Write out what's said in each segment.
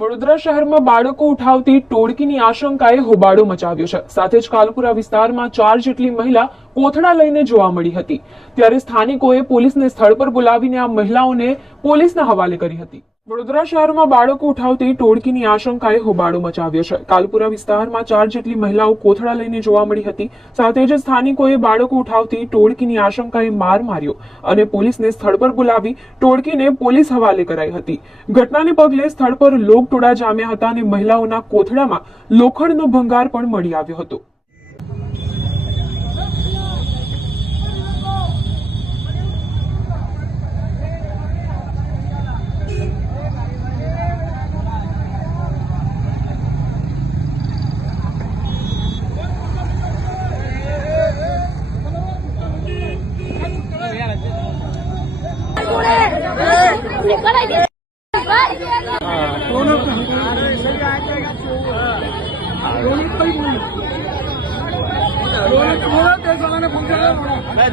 વડોદરા શહેરમાં બાળકો ઉઠાવતી ટોળકીની આશંકાએ હોબાળો મચાવ્યો છે. સાથે જ કાલપુરા વિસ્તારમાં ચાર જેટલી મહિલા કોથળા લઈને જોવા મળી હતી. ત્યારે સ્થાનિકોએ પોલીસને સ્થળ પર બોલાવીને આ મહિલાઓને પોલીસના હવાલે કરી હતી. વડોદરા શહેરમાં બાળકો ઉઠાવતી ટોળકીની આશંકાએ હોબાળો મચાવ્યો છે. કાલપુરા વિસ્તારમાં ચાર જેટલી મહિલાઓ કોથળા લઈને જોવા મળી હતી. સાથે જ સ્થાનિકોએ બાળકો ઉઠાવતી ટોળકીની આશંકાએ માર માર્યો અને પોલીસને સ્થળ પર બોલાવી ટોળકીને પોલીસ હવાલે કરાઈ હતી. ઘટનાને પગલે સ્થળ પર લોકટોળા જામ્યા હતા અને મહિલાઓના કોથળામાં લોખંડનો ભંગાર પણ મળી આવ્યો હતો.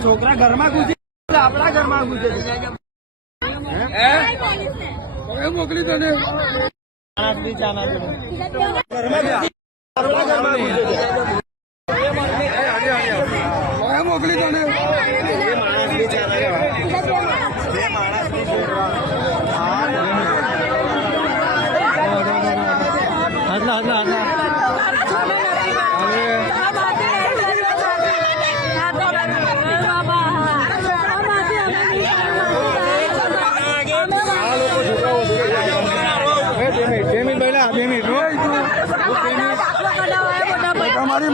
છોકરા ઘરમાં ઘૂસી આપણા ઘરમાં ઘૂસે મોકલી તને મોકલી તને માણસ જોડે. ઘરમાં ઘૂસી, આપણા ઘરમાં ઘૂસે છે. હવે મોકલી તને એ માણસ બી ચાના જોડે. એ માણસ બી છોકરા. આટલા આટલા આટલા આ લોકો છોકરાઓ જોડે જાય. હવે બે મિનિટ બે મિનિટ પહેલા બે મિનિટ હો. તમારી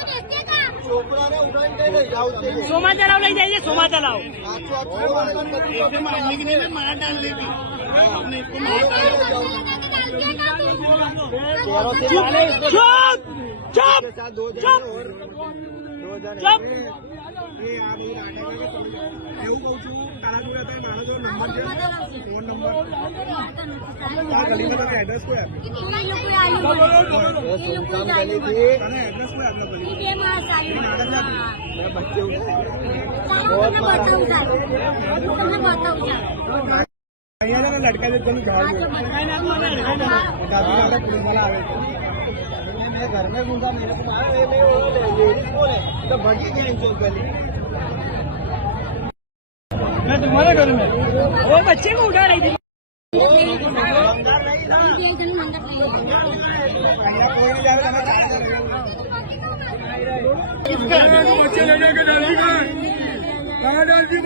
છોકરાને તળાવ લઈ જાય છે સોમાતરાવ ચૂપ ચૂપ ચૂપ. ચૂપ. ચૂપ એવું કઉ છું. લટકા દે તને જવા દે મોટા ભાઈ પોલીસ વાળા આવે છે મેં घर में घूमता मेरे को मारा ये मैं वो लेडीज कौन है तो भगी गई चौक गली मैं तुम्हारे घर में वो बच्चे को उठा रही थी અહીંયા કોઈ નહીં આવે તમે बच्चे लेने के डाली का कहाँ डाल दी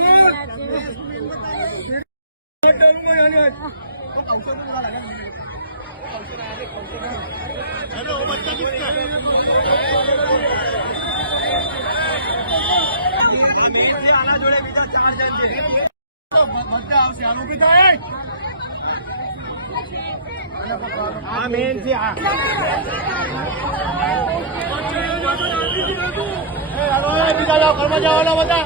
આના જોડે બીજા ચાર જણ છે આ મેન છે આ બીજા જાઓ ઘરમાં જવાના બધા